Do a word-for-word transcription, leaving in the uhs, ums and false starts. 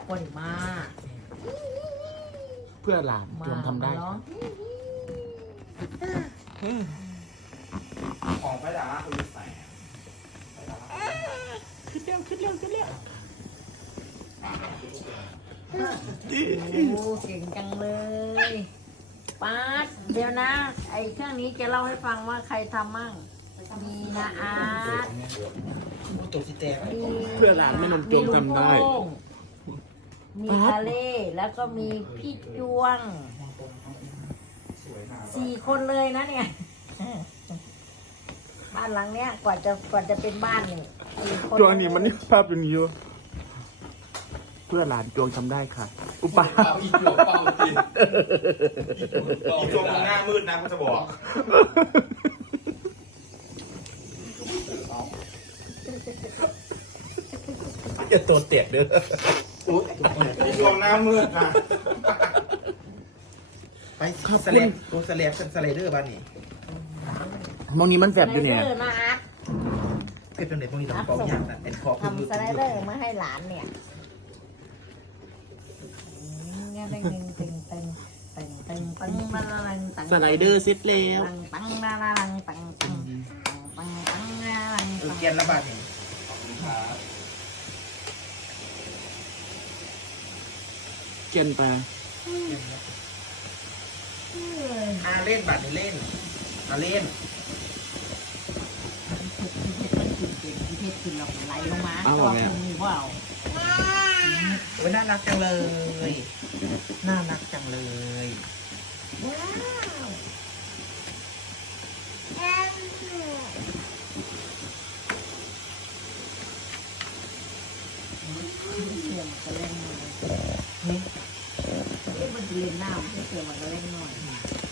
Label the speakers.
Speaker 1: คนมา
Speaker 2: เพื่อหลาน
Speaker 1: มา
Speaker 2: จงทำได้
Speaker 1: มาร้อง
Speaker 3: ของไปด่าคุณแสง
Speaker 2: ขึ้นเร็วขึ้นเร็วขึ้นเร็ว
Speaker 1: โอ้เก่งจังเลยป๊าดเดี๋ยวนะ ไอ้เครื่องนี้จะเล่าให้ฟังว่าใครทำมั่งมีนาอาร์ต
Speaker 3: ตัวสีแดง
Speaker 1: มี
Speaker 2: เพื่อหลานแม่นมจงทำได้
Speaker 1: มีลุงโป้งมีทะเลแล้วก็มีพี่จวงสี่คนเลยนะเนี่ย บ้านหลังเนี้ยกว่าจะกว่าจะเป็นบ้านนี่สี่คน
Speaker 2: จวงนี่มันนี่ภาพอย่างนี้อยู่เพื่อหลานจวงทำได้ค่ะ อุปา
Speaker 3: เอาอีกหยกเป้าอีกอีกจงมองหน้ามืดนะกูจะบอก
Speaker 2: อย่าตัวเตียดเด้อ
Speaker 3: อีกจงหน้ามืดนะไปสแลบตัวสแลบสไลเดอร์บ้านนี้
Speaker 2: มองนี้มันแสบอยู่เนี่ย
Speaker 1: สไลเดอร์นะอาร์ต
Speaker 3: เป็นเป็นไหนพวกนี้ต้องกองยางนะเป็นคอ
Speaker 1: ทำสไลเดอร์มาให้หลานเนี่ยเนี่ยตึงตึงตึงตึงตึงตึงตึงตึง
Speaker 2: สไลเดอร์เสร็จแล้ว
Speaker 1: ตึงตึงตึงตึงตึงตึงตึงตึง
Speaker 3: เออเกียนละบาทนี่
Speaker 2: เกียนปลา
Speaker 3: อาเล่นบาทนี่เล่นอาเล่น
Speaker 1: ที่เพชรขึ้นเราไหลลงมาตัวคุณมีว่า
Speaker 3: โอ้ยน่ารักจังเลย น่ารักจังเลย
Speaker 1: ว้าว เชื่อมันก็เล่นหน่อยเอ๊ะมันจะเล่นหน้ามันเชื่อมันก็เล่นหน่อย